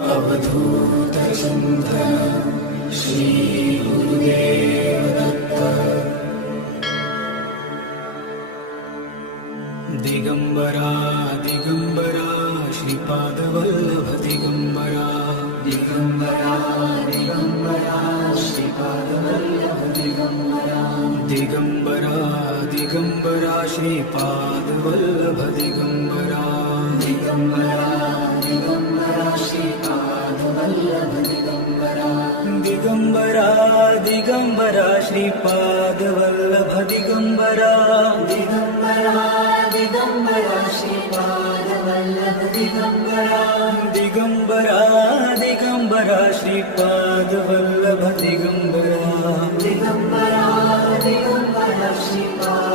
अवधूतचिन्तन Shri Gurudev Datta. Digambara Digambara Shripadvallabh Digambara. Digambara Digambara Shripadvallabh Digambara. Digambara Digambara Shripadvallabh Digambara. Digambara Digambara Shripadvallabh Digambara. Digambara Digambara Shripadvallabh Digambara. Digambara Digambara Shripadvallabh Digambara. Digambara Digambara Shripadvallabh Digambara. Digambara Digambara Shripad